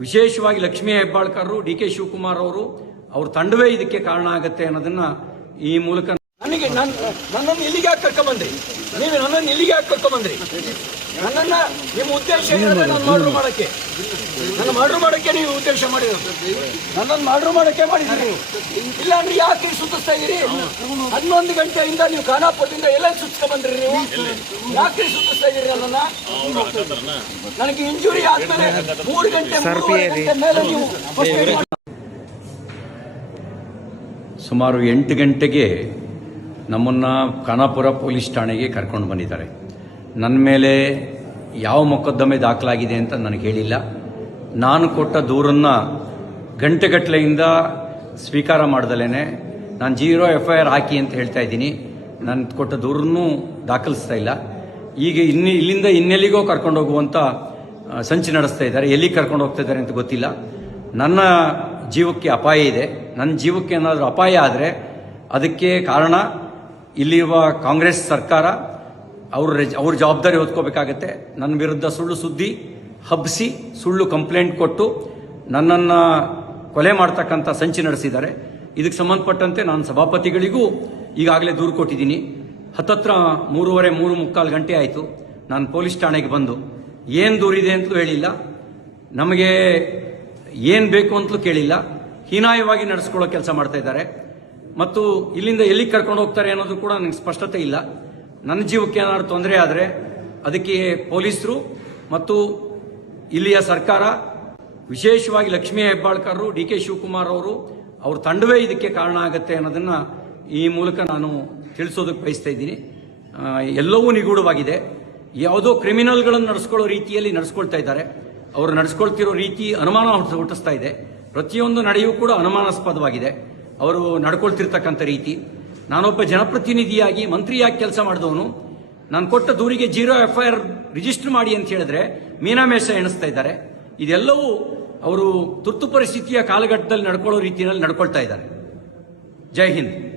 ವಿಶೇಷವಾಗಿ Lakshmi Hebbalkar D K Shivakumar ಅವರು, ಅವ್ರ ತಂಡವೇ ಇದಕ್ಕೆ ಕಾರಣ ಆಗತ್ತೆ ಅನ್ನೋದನ್ನ ಈ ಮೂಲಕ ನನಗೆ ನನ್ನ ನನ್ನನ್ನು ಇಲ್ಲಿಗೆ ಯಾಕೆ ಕರ್ಕೊಂಬಂದ್ರಿ? ನೀವು ನನ್ನನ್ನು ಇಲ್ಲಿಗೆ ಯಾಕೆ ಕರ್ಕೊಂಬಂದ್ರಿ? ನನ್ನನ್ನ ನಿಮ್ಮ ಉದ್ದೇಶ ಏನಂದ್ರೆ ನಾನು ಮಾಡ್ರು ಮಾಡಕ್ಕೆ. ನನ್ನ ಮಾಡ್ರು ಮಾಡಕ್ಕೆ ನೀವು ಉದ್ದೇಶ ಮಾಡಿರೋದು. ನನ್ನನ್ನು ಮಾಡ್ರು ಮಾಡಕ್ಕೆ ಮಾಡಿದ್ರಿ ನೀವು. ಇಲ್ಲ ಅಂದ್ರೆ ಯಾಕೆ ಸುತ್ತಿಸ್ತಾ ಇದ್ದೀರಿ? ಹನ್ನೊಂದು ಗಂಟೆಯಿಂದ ನೀವು ಖಾನಾಪುರದಿಂದ ಎಲ್ಲ ಸುತ್ಕೊಂಡ್ ಬಂದ್ರಿ ನೀವು? ಯಾಕೆ ಸುತ್ತಿಸ್ತಾ ಇದ್ದೀರಿ ನನ್ನನ್ನ? ನನಗೆ ಇಂಜುರಿ ಆದ್ಮೇಲೆ ಮೂರು ಗಂಟೆ ಗಂಟೆ ಮೇಲೆ ನೀವು ಸುಮಾರು ಎಂಟು ಗಂಟೆಗೆ ನಮ್ಮನ್ನು ಕಾನಾಪುರ ಪೊಲೀಸ್ ಠಾಣೆಗೆ ಕರ್ಕೊಂಡು ಬಂದಿದ್ದಾರೆ. ನನ್ನ ಮೇಲೆ ಯಾವ ಮೊಕದ್ದಮೆ ದಾಖಲಾಗಿದೆ ಅಂತ ನನಗೆ ಹೇಳಿಲ್ಲ. ನಾನು ಕೊಟ್ಟ ದೂರನ್ನು ಗಂಟೆಗಟ್ಟಲೆಯಿಂದ ಸ್ವೀಕಾರ ಮಾಡ್ದಲೇ ನಾನು ಜೀರೋ ಎಫ್ ಐ ಆರ್ ಹಾಕಿ ಅಂತ ಹೇಳ್ತಾ ಇದ್ದೀನಿ. ನಾನು ಕೊಟ್ಟ ದೂರನ್ನೂ ದಾಖಲಿಸ್ತಾ ಇಲ್ಲ. ಈಗ ಇನ್ನು ಇಲ್ಲಿಂದ ಇನ್ನೆಲ್ಲಿಗೋ ಕರ್ಕೊಂಡು ಹೋಗುವಂಥ ಸಂಚು ನಡೆಸ್ತಾ ಇದ್ದಾರೆ. ಎಲ್ಲಿ ಕರ್ಕೊಂಡು ಹೋಗ್ತಾ ಇದ್ದಾರೆ ಅಂತ ಗೊತ್ತಿಲ್ಲ. ನನ್ನ ಜೀವಕ್ಕೆ ಅಪಾಯ ಇದೆ. ನನ್ನ ಜೀವಕ್ಕೆ ಏನಾದರೂ ಅಪಾಯ ಆದರೆ ಅದಕ್ಕೆ ಕಾರಣ ಇಲ್ಲಿರುವ ಕಾಂಗ್ರೆಸ್ ಸರ್ಕಾರ ಅವ್ರ ಅವ್ರ ಜವಾಬ್ದಾರಿ ಹೊತ್ಕೋಬೇಕಾಗತ್ತೆ. ನನ್ನ ವಿರುದ್ಧ ಸುಳ್ಳು ಸುದ್ದಿ ಹಬ್ಬಿಸಿ ಸುಳ್ಳು ಕಂಪ್ಲೇಂಟ್ ಕೊಟ್ಟು ನನ್ನನ್ನು ಕೊಲೆ ಮಾಡ್ತಕ್ಕಂಥ ಸಂಚು ನಡೆಸಿದ್ದಾರೆ. ಇದಕ್ಕೆ ಸಂಬಂಧಪಟ್ಟಂತೆ ನಾನು ಸಭಾಪತಿಗಳಿಗೂ ಈಗಾಗಲೇ ದೂರು ಕೊಟ್ಟಿದ್ದೀನಿ. ಹತ್ತತ್ರ ಮೂರುವರೆ, ಮೂರು ಮುಕ್ಕಾಲು ಗಂಟೆ ಆಯಿತು. ನಾನು ಪೊಲೀಸ್ ಠಾಣೆಗೆ ಬಂದು, ಏನು ದೂರಿದೆ ಅಂತಲೂ ಹೇಳಿಲ್ಲ. ನಮಗೆ ಏನು ಬೇಕು ಅಂತಲೂ ಕೇಳಿಲ್ಲ. ಹೀನಾಯವಾಗಿ ನಡೆಸ್ಕೊಳ್ಳೋ ಕೆಲಸ ಮಾಡ್ತಾ ಇದ್ದಾರೆ. ಮತ್ತು ಇಲ್ಲಿಂದ ಎಲ್ಲಿಗೆ ಕರ್ಕೊಂಡು ಹೋಗ್ತಾರೆ ಅನ್ನೋದು ಕೂಡ ನನಗೆ ಸ್ಪಷ್ಟತೆ ಇಲ್ಲ. ನನ್ನ ಜೀವಕ್ಕೆ ಏನಾದ್ರು ತೊಂದರೆ ಆದರೆ ಅದಕ್ಕೆ ಪೊಲೀಸರು ಮತ್ತು ಇಲ್ಲಿಯ ಸರ್ಕಾರ, ವಿಶೇಷವಾಗಿ ಲಕ್ಷ್ಮೀ ಹೆಬ್ಬಾಳ್ಕರ್ ಡಿ ಕೆ ಶಿವಕುಮಾರ್ ಅವರು, ಅವ್ರ ತಂಡವೇ ಇದಕ್ಕೆ ಕಾರಣ ಆಗತ್ತೆ ಅನ್ನೋದನ್ನ ಈ ಮೂಲಕ ನಾನು ತಿಳಿಸೋದಕ್ಕೆ ಬಯಸ್ತಾ ಇದ್ದೀನಿ. ಎಲ್ಲವೂ ನಿಗೂಢವಾಗಿದೆ. ಯಾವುದೋ ಕ್ರಿಮಿನಲ್ಗಳನ್ನು ನಡೆಸ್ಕೊಳ್ಳೋ ರೀತಿಯಲ್ಲಿ ನಡೆಸ್ಕೊಳ್ತಾ ಇದ್ದಾರೆ. ಅವರು ನಡೆಸ್ಕೊಳ್ತಿರೋ ರೀತಿ ಅನುಮಾನ ಹುಟ್ಟ- ಹುಟ್ಟಿಸ್ತಾ ಇದೆ. ಪ್ರತಿಯೊಂದು ನಡೆಯೂ ಕೂಡ ಅನುಮಾನಾಸ್ಪದವಾಗಿದೆ. ಅವರು ನಡ್ಕೊಳ್ತಿರ್ತಕ್ಕಂಥ ರೀತಿ. ನಾನೊಬ್ಬ ಜನಪ್ರತಿನಿಧಿಯಾಗಿ ಮಂತ್ರಿಯಾಗಿ ಕೆಲಸ ಮಾಡಿದವನು, ನಾನು ಕೊಟ್ಟ ದೂರಿಗೆ zero F I R register ಮಾಡಿ ಅಂತ ಹೇಳಿದ್ರೆ ಮೀನಾಮೇಷ ಎಣಿಸ್ತಾ ಇದ್ದಾರೆ. ಇದೆಲ್ಲವೂ ಅವರು ತುರ್ತು ಪರಿಸ್ಥಿತಿಯ ಕಾಲಘಟ್ಟದಲ್ಲಿ ನಡ್ಕೊಳ್ಳೋ ರೀತಿಯಲ್ಲಿ ನಡ್ಕೊಳ್ತಾ ಇದ್ದಾರೆ. ಜೈ ಹಿಂದ್.